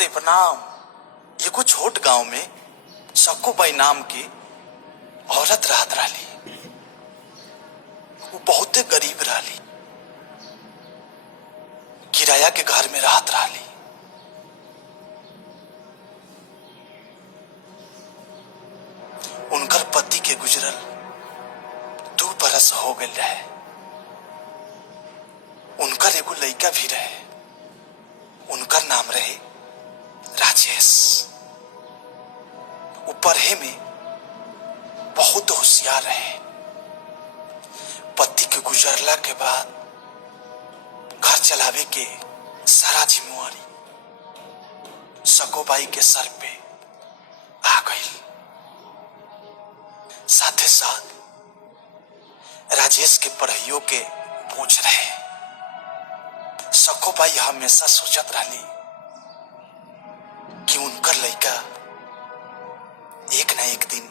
नमस्ते प्रणाम। एगो छोट गांव में सक्कूबाई नाम की औरत रहत रही। वो बहुते गरीब रही, किराया के घर में रहत रही। उनकर पति के गुजरल 2 बरस हो गए रहे। उनकर एगो लड़का भी रहे, उनकर नाम रहे राजेश। वो पढ़े में बहुत होशियार रहे। पति के गुजरला के बाद घर चलावे के सारा जिम्मेवारी सक्कूबाई के सर पे आ गई। साथ ही साथ राजेश के पढ़ाइयों के बोझ रहे। सक्कूबाई हमेशा सोचत रही कि उनकर लड़का एक न एक दिन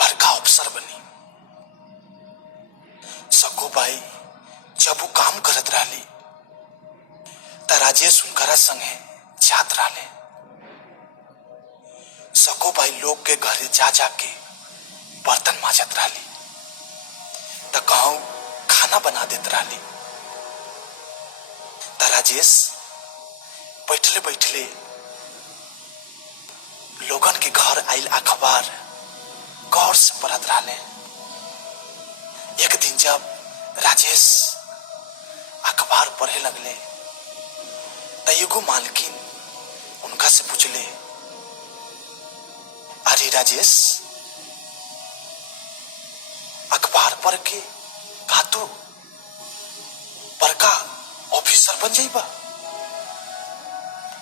बड़का अफसर बनी। सक्कूबाई जब वो काम करत रही त राजेश उनकरा संगे जात रहे। सक्कूबाई लोग के घरे जा जाके बर्तन माजत रही त कहूं खाना बना देत रही। त राजेश बैठले बैठले लोगन के घर आइल अखबार गौर से पढ़त रहे। एक दिन जब राजेश अखबार पढ़े लगले त एगो मालकिन उनका से पूछले, अरे राजेश, अखबार पढ़ के का तू बड़का ऑफिसर बन जाइबा?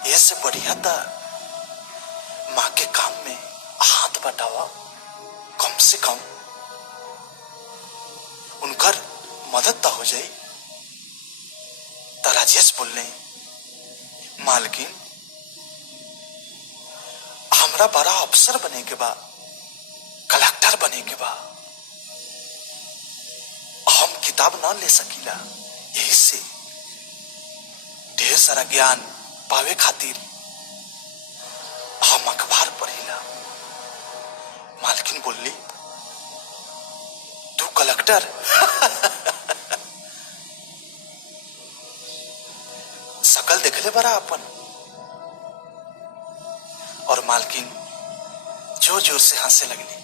ऐसे बढ़िया था माँ के काम में हाथ बटावा, कम से कम उनकर मदद तो हो जाए। तो राजेश बोलने, मालकिन, हमरा बड़ा अफसर बने के बा, कलेक्टर बने के बा, हम किताब ना ले सकीला। यही से ढेर सारा ज्ञान पावे खातिर हम अखबार पढ़ीला। मालकिन बोलली, तू कलेक्टर? शकल देखले बरा अपन। और मालकिन जोर जोर से हंसे लगली।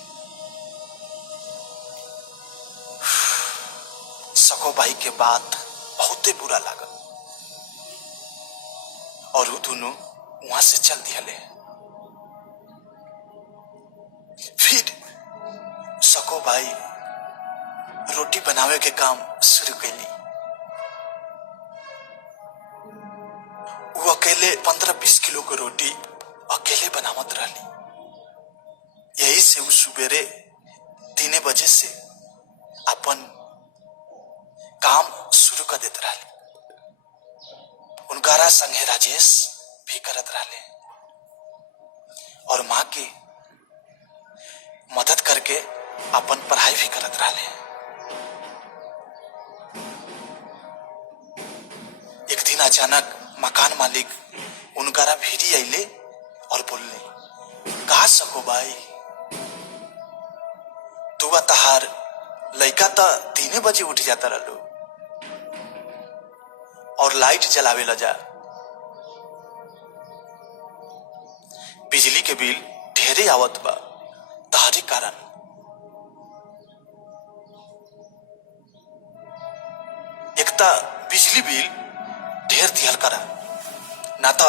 सक्कूबाई के बात बहुते बुरा लगा और वो दोनों वहां से चल दिया। फिर सक्कूबाई रोटी बनावे के काम शुरू कैली। वो अकेले 15-20 किलो की रोटी अकेले बनावत रही। यही से वो सुबेरे 3 बजे से अपन काम शुरू कर देते रहे। उनकारा संगे राजेश भी करत रहे और माँ के मदद करके अपन पढ़ाई भी करत रहे। एक दिन अचानक मकान मालिक उनकारा भीड़ी आइले और बोलले, का सक्कूबाई, तू तहार लड़का तो 3 बजे उठ जाता रहो और लाइट जलावे ला जा। बिजली के बिल ढेरे आवत बा तहरी कारण। एक ता बिजली बिल ढेर दिहल करा, ना तो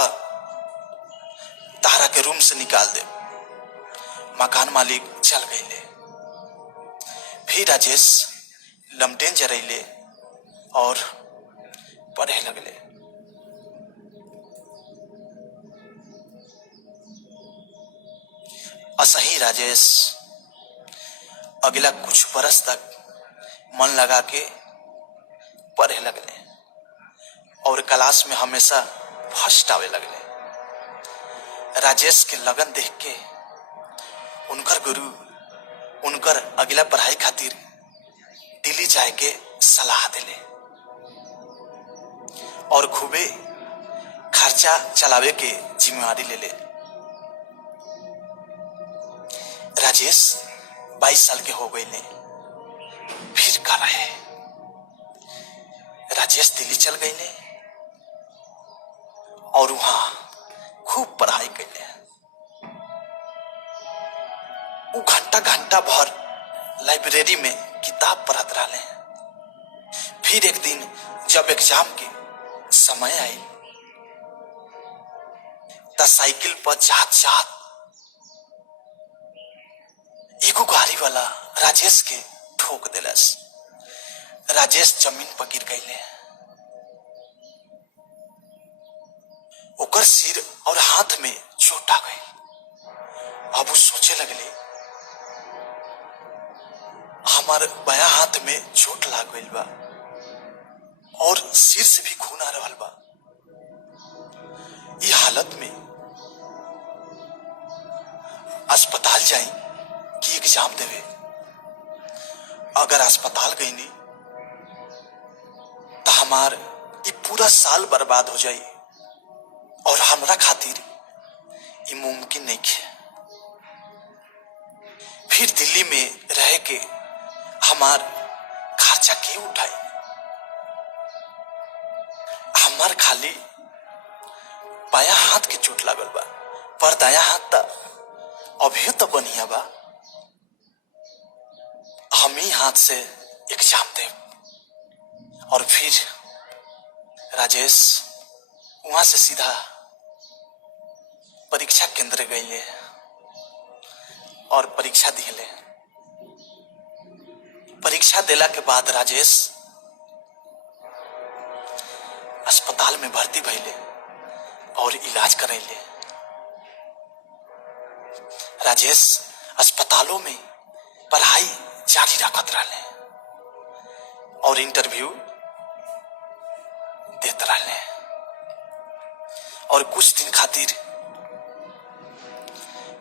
तारा के रूम से निकाल दे। मकान मालिक चल गईले। फिर राजेश लमटेन जरैले और पढ़े लगले। असही राजेश अगला कुछ बरस तक मन लगा के पढ़े लगले और क्लास में हमेशा फर्स्ट आवे लगले। राजेश के लगन देख के उनकर गुरु उनकर अगला पढ़ाई खातिर दिल्ली जाए के सलाह दिले और खूबे खर्चा चलावे के जिम्मेवारी ले ले। राजेश 22 साल के हो गए ने, फिर का रहे। राजेश दिल्ली चल गए ने और वहां खूब पढ़ाई कैले। वो घंटा घंटा भर लाइब्रेरी में किताब पढ़त रहे। फिर एक दिन जब एग्जाम के समय आई त साइकिल पर जात जात एगो गाड़ी वाला राजेश के ठोक दिलस। राजेश जमीन पर गिर गईले। ओकर सिर और हाथ में चोट आ गई। अब वो सोचे लगले हमार बायां हाथ में चोट लाग गई बा और सिर से भी खून आ रहा बा। ये हालत में अस्पताल जाई कि एग्जाम देवे। अगर अस्पताल गई नहीं तो हमार ये पूरा साल बर्बाद हो जाई और हमरा खातिर ये मुमकिन नहीं है। फिर दिल्ली में रह के हमार खर्चा के उठाई। हमार खाली बाया हाथ के चोट लागल बा, पर दाया हाथ त अभी तो बढ़िया बा। हम ही हाथ से एग्जाम दे। और फिर राजेश वहां से सीधा परीक्षा केंद्र गए और परीक्षा दिले। परीक्षा देला के बाद राजेश अस्पताल में भर्ती भइले और इलाज करैले। राजेश अस्पतालों में पढ़ाई जारी रखत रहे और इंटरव्यू देते रहे और कुछ दिन खातिर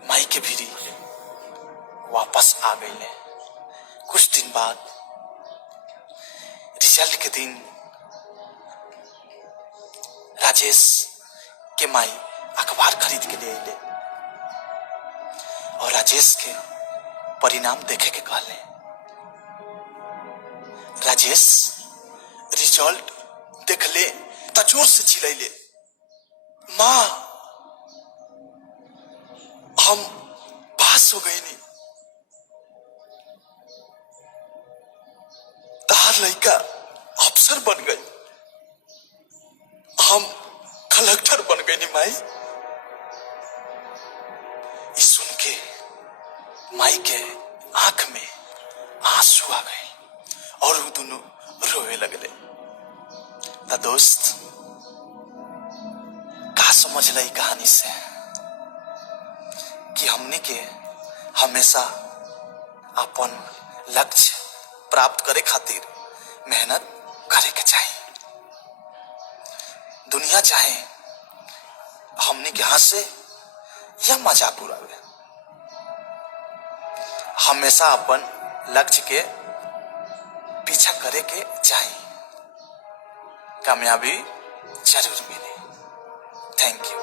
माई के भीरी वापस आ गए। कुछ दिन बाद रिजल्ट के दिन राजेश के माई अखबार खरीद के ले आए और राजेश के परिणाम देखे के कहले। राजेश रिजल्ट देखले त जोर से चिल्लाइले, माँ हम पास हो गए नहीं। तार लड़का अफसर बन गई, हम कलेक्टर बन गए नहीं माई। सुन के माई के आंख में आंसू आ गए और वो दोनों रोए लगले। ता दोस्त का समझ लाई कहानी से कि हमने के हमेशा अपन लक्ष्य प्राप्त करे खातिर मेहनत करे के चाहिए। दुनिया चाहे हमने के हंसे या मजाक उड़ावे, हमेशा अपन लक्ष्य के पीछा करे के चाहिए। कामयाबी जरूर मिले। Thank you.